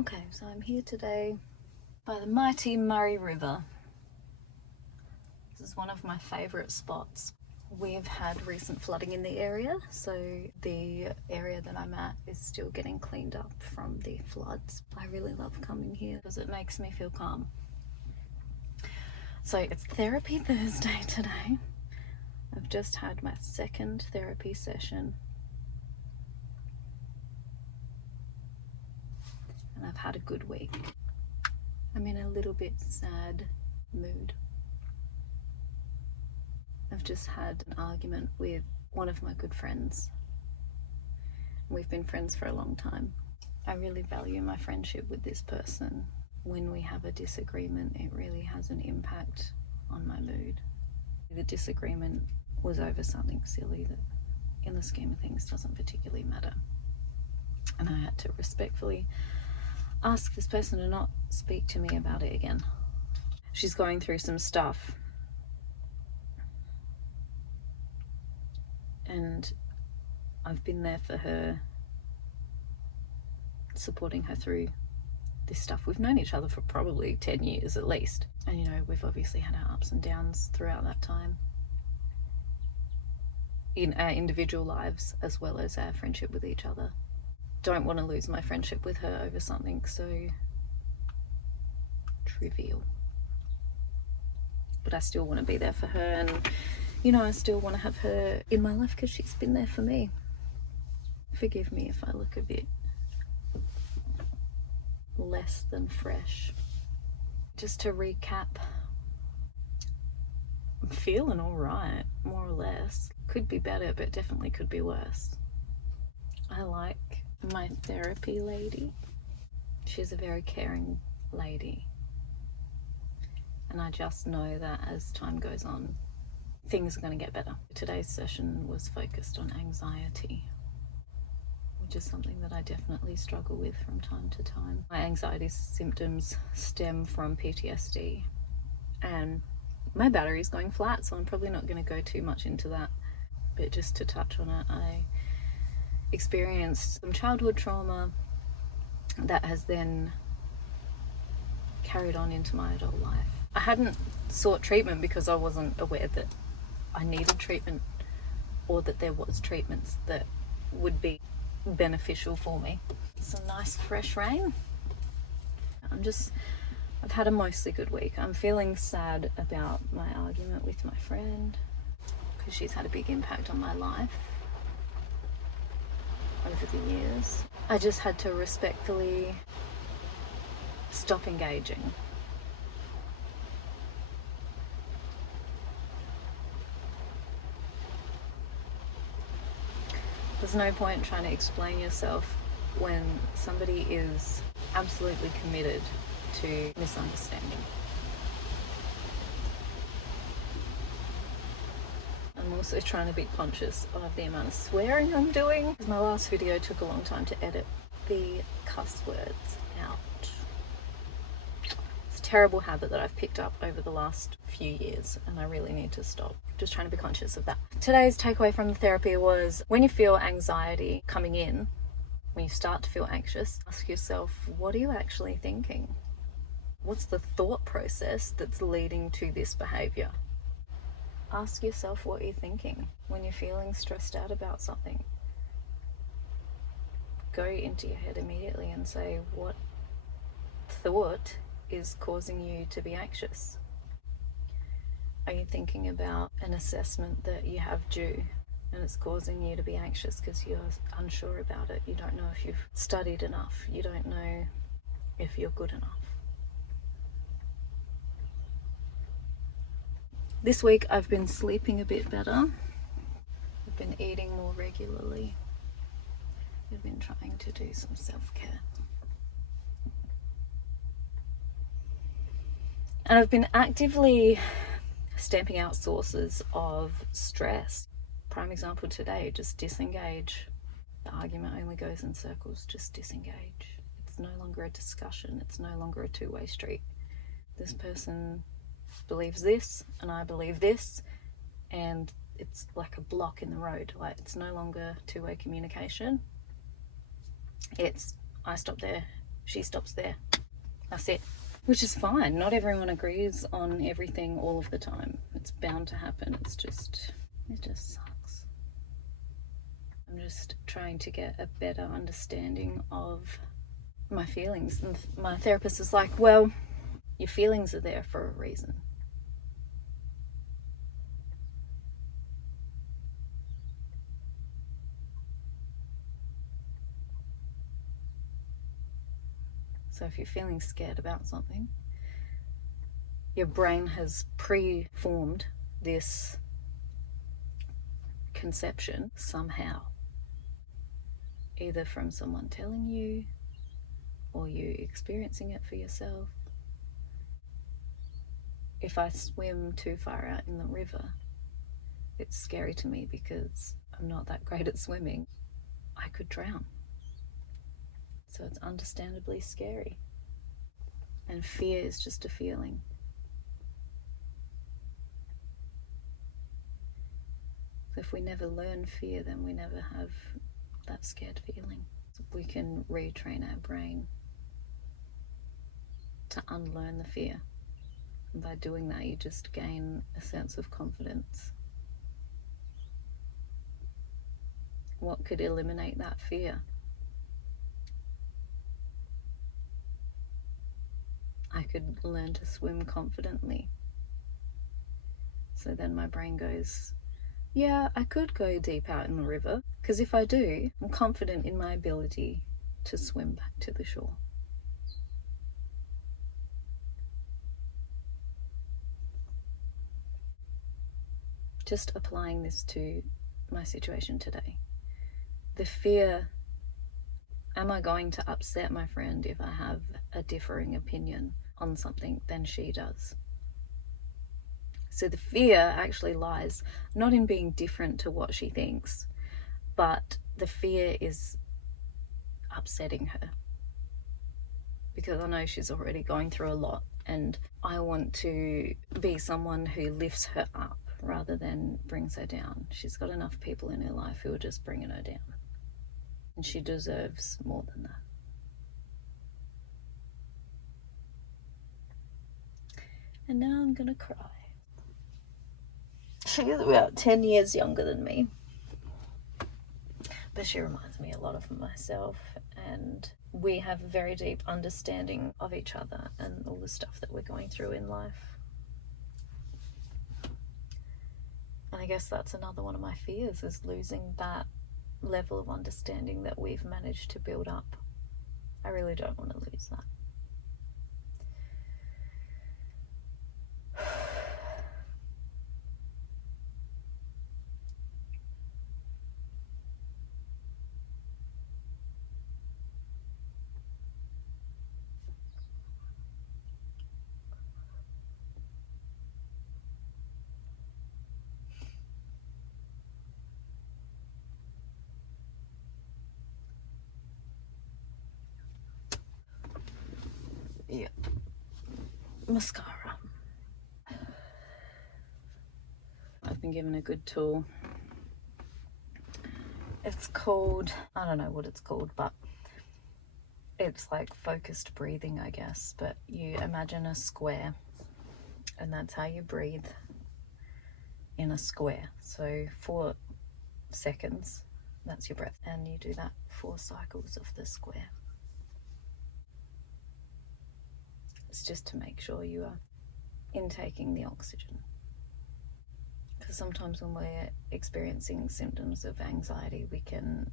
Okay, so I'm here today by the mighty Murray River. This is one of my favourite spots. We've had recent flooding in the area, so the area that I'm at is still getting cleaned up from the floods. I really love coming here because it makes me feel calm. So it's Therapy Thursday today. I've just had my second therapy session. And I've had a good week. I'm in a little bit sad mood. I've just had an argument with one of my good friends. We've been friends for a long time. I really value my friendship with this person. When we have a disagreement, it really has an impact on my mood. The disagreement was over something silly that in the scheme of things doesn't particularly matter. And I had to respectfully ask this person to not speak to me about it again. She's going through some stuff. And I've been there for her, supporting her through this stuff. We've known each other for probably 10 years at least. And you know, we've obviously had our ups and downs throughout that time. In our individual lives as well as our friendship with each other. Don't want to lose my friendship with her over something so trivial. But I still want to be there for her, and you know, I still want to have her in my life because she's been there for me. Forgive me if I look a bit less than fresh. Just to recap, I'm feeling all right, more or less. Could be better, but definitely could be worse. I like my therapy lady. She's a very caring lady. And I just know that as time goes on, things are going to get better. Today's session was focused on anxiety, which is something that I definitely struggle with from time to time. My anxiety symptoms stem from PTSD, and my battery's going flat, so I'm probably not going to go too much into that. But just to touch on it, I experienced some childhood trauma that has then carried on into my adult life. I hadn't sought treatment because I wasn't aware that I needed treatment or that there was treatments that would be beneficial for me. Some nice fresh rain. I've had a mostly good week. I'm feeling sad about my argument with my friend because she's had a big impact on my life over the years. I just had to respectfully stop engaging. There's no point trying to explain yourself when somebody is absolutely committed to misunderstanding. I'm also trying to be conscious of the amount of swearing I'm doing. My last video took a long time to edit the cuss words out. It's a terrible habit that I've picked up over the last few years, and I really need to stop. Just trying to be conscious of that. Today's takeaway from the therapy was, when you feel anxiety coming in, when you start to feel anxious, ask yourself, what are you actually thinking? What's the thought process that's leading to this behavior? Ask yourself what you're thinking when you're feeling stressed out about something. Go into your head immediately and say, what thought is causing you to be anxious? Are you thinking about an assessment that you have due and it's causing you to be anxious because you're unsure about it? You don't know if you've studied enough. You don't know if you're good enough. This week I've been sleeping a bit better. I've been eating more regularly. I've been trying to do some self-care. And I've been actively stamping out sources of stress. Prime example today, just disengage. The argument only goes in circles, just disengage. It's no longer a discussion, it's no longer a two-way street. This person believes this and I believe this, and it's like a block in the road. Like, it's no longer two-way communication. It's I stop there she stops there. That's it. Which is fine. Not everyone agrees on everything all of the time. It's bound to happen. It just sucks. I'm just trying to get a better understanding of my feelings. And my therapist is like, well, your feelings are there for a reason. So if you're feeling scared about something, your brain has pre-formed this conception somehow, either from someone telling you or you experiencing it for yourself. If I swim too far out in the river, it's scary to me because I'm not that great at swimming. I could drown. So it's understandably scary. And fear is just a feeling. So if we never learn fear, then we never have that scared feeling. So we can retrain our brain to unlearn the fear. And by doing that, you just gain a sense of confidence. What could eliminate that fear? I could learn to swim confidently. So then my brain goes, yeah, I could go deep out in the river, because if I do, I'm confident in my ability to swim back to the shore. Just applying this to my situation today. The fear, am I going to upset my friend if I have a differing opinion on something than she does? So the fear actually lies not in being different to what she thinks, but the fear is upsetting her. Because I know she's already going through a lot, and I want to be someone who lifts her up rather than brings her down. She's got enough people in her life who are just bringing her down. And she deserves more than that. And now I'm gonna cry. She is about 10 years younger than me. But she reminds me a lot of myself, and we have a very deep understanding of each other and all the stuff that we're going through in life. And I guess that's another one of my fears, is losing that level of understanding that we've managed to build up. I really don't want to lose that. Yeah. Mascara. I've been given a good tool. It's called, I don't know what it's called, but it's like focused breathing, I guess. But you imagine a square, and that's how you breathe in a square. So 4 seconds, that's your breath, and you do that 4 cycles of the square. It's just to make sure you are intaking the oxygen. Because sometimes when we're experiencing symptoms of anxiety, we can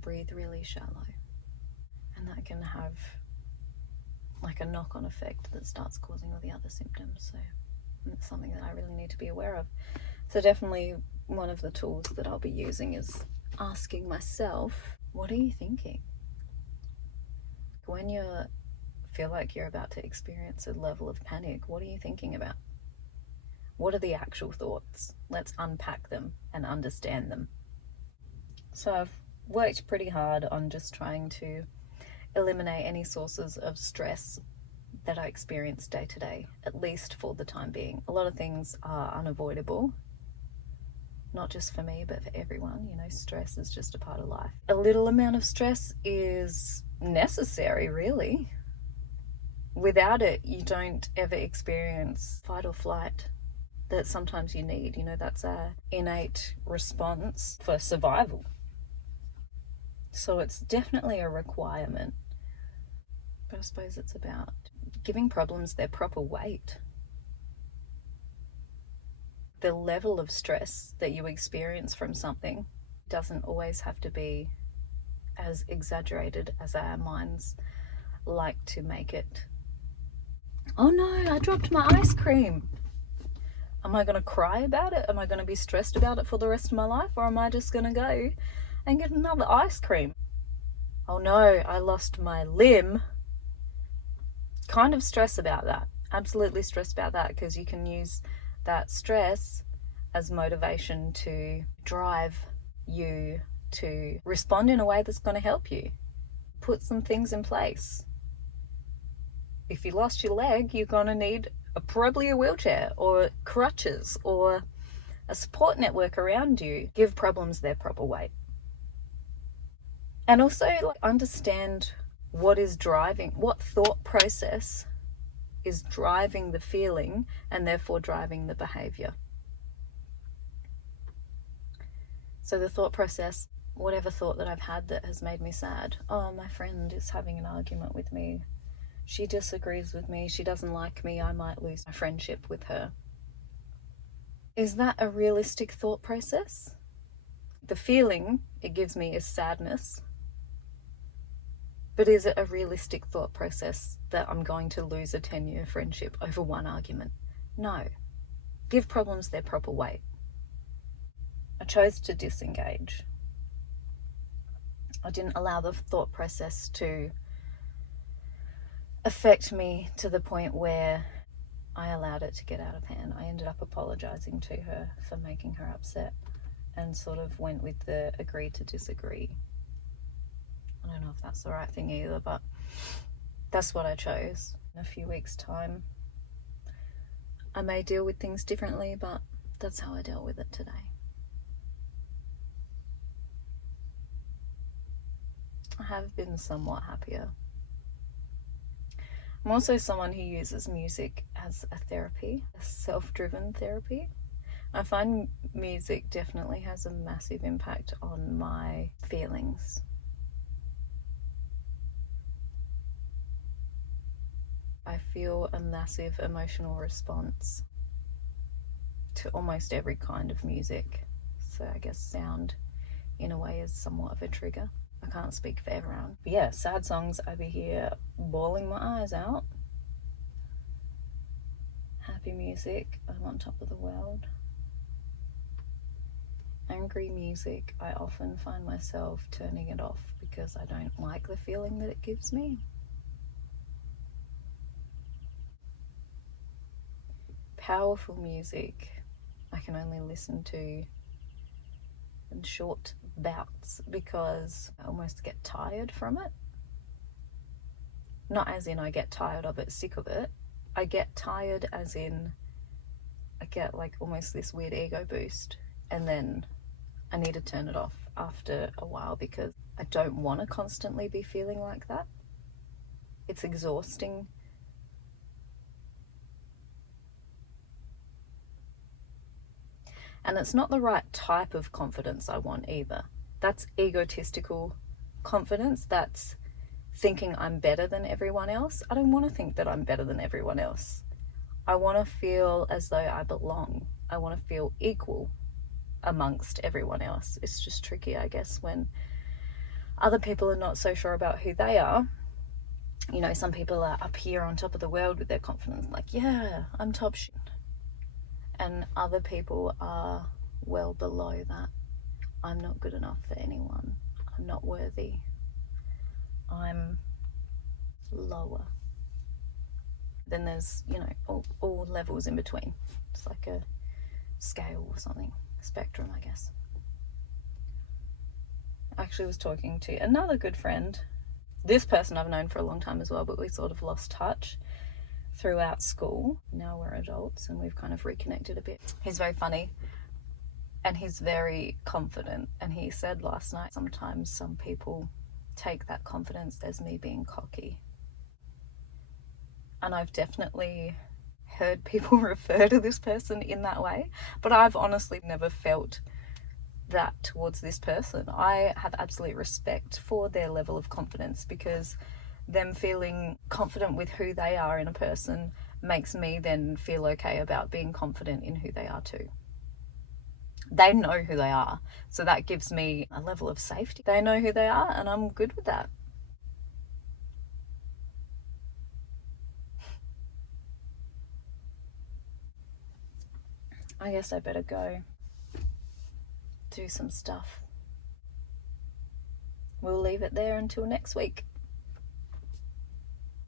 breathe really shallow, and that can have like a knock-on effect that starts causing all the other symptoms. So it's something that I really need to be aware of. So definitely one of the tools that I'll be using is asking myself, what are you thinking? When you feel like you're about to experience a level of panic, what are you thinking about? What are the actual thoughts? Let's unpack them and understand them. So I've worked pretty hard on just trying to eliminate any sources of stress that I experience day to day, at least for the time being. A lot of things are unavoidable, not just for me, but for everyone. You know, stress is just a part of life. A little amount of stress is necessary, really. Without it, you don't ever experience fight or flight that sometimes you need. You know, that's a innate response for survival. So it's definitely a requirement. But I suppose it's about giving problems their proper weight. The level of stress that you experience from something doesn't always have to be as exaggerated as our minds like to make it. Oh no, I dropped my ice cream. Am I going to cry about it? Am I going to be stressed about it for the rest of my life? Or am I just going to go and get another ice cream? Oh no, I lost my limb. Kind of stress about that. Absolutely stressed about that, because you can use that stress as motivation to drive you to respond in a way that's going to help you. Put some things in place. If you lost your leg, you're going to need probably a wheelchair or crutches or a support network around you. Give problems their proper weight. And also understand what is driving, what thought process is driving the feeling and therefore driving the behavior. So the thought process, whatever thought that I've had that has made me sad. Oh, my friend is having an argument with me. She disagrees with me. She doesn't like me. I might lose my friendship with her. Is that a realistic thought process? The feeling it gives me is sadness. But is it a realistic thought process that I'm going to lose a 10-year friendship over one argument? No. Give problems their proper weight. I chose to disengage. I didn't allow the thought process to affect me to the point where I allowed it to get out of hand. I ended up apologizing to her for making her upset and sort of went with the agree to disagree. I don't know if that's the right thing either, but that's what I chose. In a few weeks' time, I may deal with things differently, but that's how I dealt with it today. I have been somewhat happier. I'm also someone who uses music as a therapy, a self-driven therapy. I find music definitely has a massive impact on my feelings. I feel a massive emotional response to almost every kind of music. So I guess sound in a way is somewhat of a trigger. I can't speak for everyone. But yeah, sad songs, I'd be here bawling my eyes out. Happy music, I'm on top of the world. Angry music, I often find myself turning it off because I don't like the feeling that it gives me. Powerful music, I can only listen to in short bouts because I almost get tired from it. Not as in I get tired of it, sick of it. I get tired as in I get like almost this weird ego boost, and then I need to turn it off after a while because I don't want to constantly be feeling like that. It's exhausting. And it's not the right type of confidence I want either. That's egotistical confidence. That's thinking I'm better than everyone else. I don't want to think that I'm better than everyone else. I want to feel as though I belong. I want to feel equal amongst everyone else. It's just tricky, I guess, when other people are not so sure about who they are. You know, some people are up here on top of the world with their confidence, like, yeah, I'm top shit. And other people are well below that. I'm not good enough for anyone. I'm not worthy. I'm lower. Then there's, you know, all levels in between. It's like a scale or something, a spectrum, I guess. I actually was talking to another good friend. This person I've known for a long time as well, but we sort of lost touch throughout school. Now we're adults and we've kind of reconnected a bit. He's very funny and he's very confident, and he said last night sometimes some people take that confidence as me being cocky. And I've definitely heard people refer to this person in that way, but I've honestly never felt that towards this person. I have absolute respect for their level of confidence, because them feeling confident with who they are in a person makes me then feel okay about being confident in who they are too. They know who they are, so that gives me a level of safety. They know who they are, and I'm good with that. I guess I better go do some stuff. We'll leave it there until next week.